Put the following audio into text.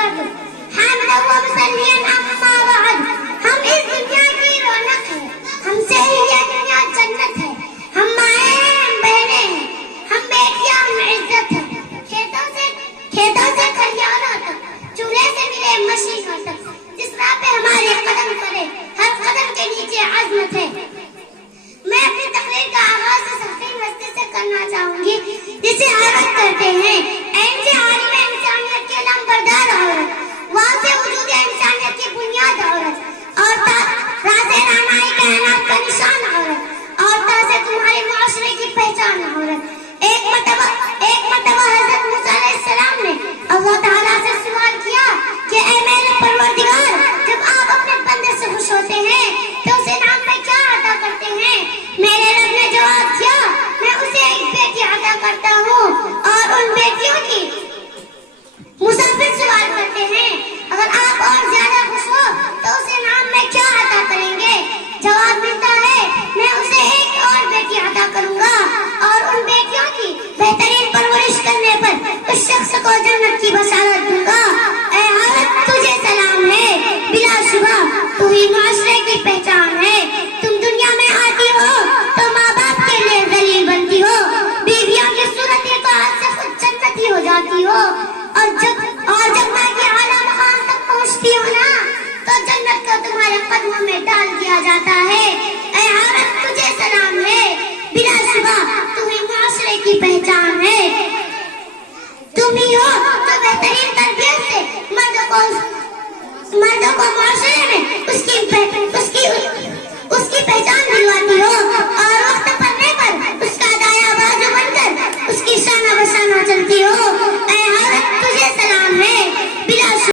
وبرکاتہ. حامد و مسلین اما بعد. ہم اس دنیا کی رونق ہیں، ہم سے ہی یہ دنیا جنت ہے. ہم مائیں ہیں، ہم بہنیں ہیں، ہم بیٹیاں، ہم عزت ہے. کھیتوں سے کھلیانوں تک، چولہے سے ملے مشیقوں تک، جس راہ پہ ہمارے قدم پڑے ہر قدم کے نیچے عظمت ہے. میں اپنی تقریر کا آغاز اس حقیر ہستی سے کرنا چاہوں گی جسے عورت کرتے ہیں. این سے عالم انسانیت کے لمبردار عورت، وہاں سے وجود انسانیت کی بنیاد عورت، اور راز رانائی کائنات کا نشان عورت، اور سے تمہارے معاشرے کی پہچان عورت. ایک مرتبہ حضرت موسیٰ علیہ السلام نے اللہ تعالیٰ سے سوال کیا کہ اے میرے پروردگار، جب آپ اپنے بندے سے خوش ہوتے ہیں تو اسے نام میں کیا عطا کرتے ہیں؟ میرے رب نے جواب دیا، میں اسے ایک بیٹی عطا کرتا ہوں اور ان بیٹیوں کی مسافر سوال کرتے ہیں، اگر آپ اور زیادہ خوش ہو تو اسے نام میں کیا عطا کریں گے؟ جواب ملتا ہے، میں اسے ایک اور بیٹی عطا کروں گا اور ان بیٹیوں کی بہترین پرورش کرنے پر اس شخص کو جنت کی بشارت دوں گا. اے عورت، تجھے سلام ہے، بلا شبہ تو ہی معاشرے کی پہچان ہے. تم دنیا میں آتی ہو تو ماں باپ کے لیے ذلیل بنتی ہو، بیویوں کی صورت طاعت سے خود جنتی ہو جاتی ہو، اور جب ماں کی اعلیٰ مقام تک پہنچتی ہو نا تو جنت کو تمہارے قدموں میں ڈال دیا جاتا ہے. اے عورت، تجھے سلام ہے، بلا شبہ تو ہی معاشرے کی پہچان ہے. تم ہی ہو تو بہترین تربیت سے مردوں کو معاشرے میں اس کی